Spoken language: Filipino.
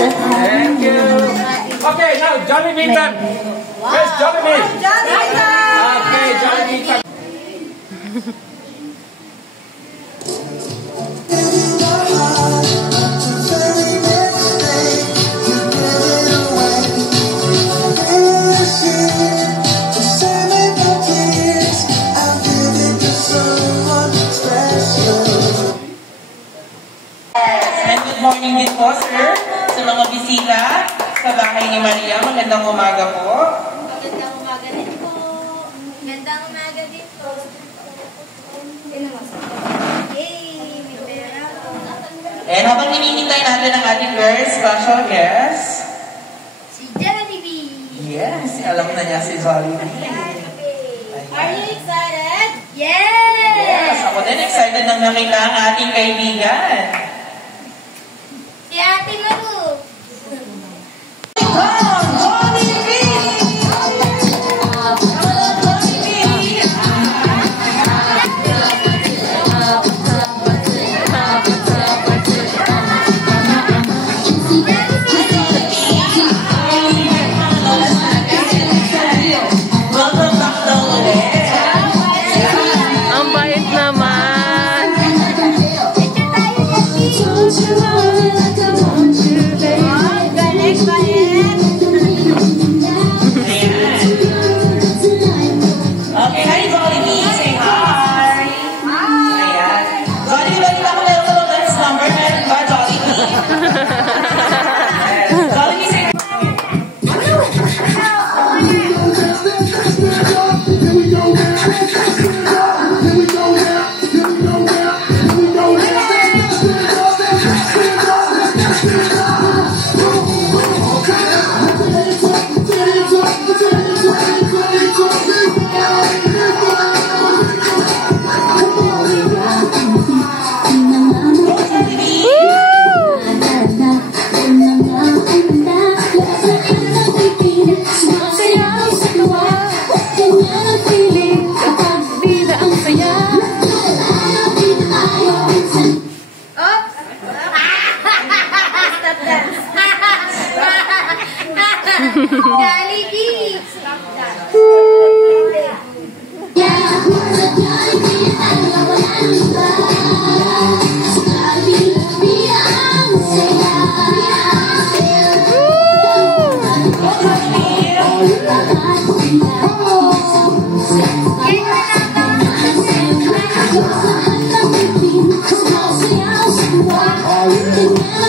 Thank you. Okay, now Jollibee time. Where's Jollibee? Okay, Jollibee time. Good morning din po, sir, sa mga bisita sa bahay ni Maria. Magandang umaga po. Magandang umaga din po. Magandang umaga din po. Yay! May pera po. And habang hinihintay natin ang ating very special guest, Si Jollibee! yes, alam na niya si Jollibee. Are you excited? Yes! Yes, ako din excited nang nakita ang ating kaibigan. Si Ate Maru! Jollibee! Oh,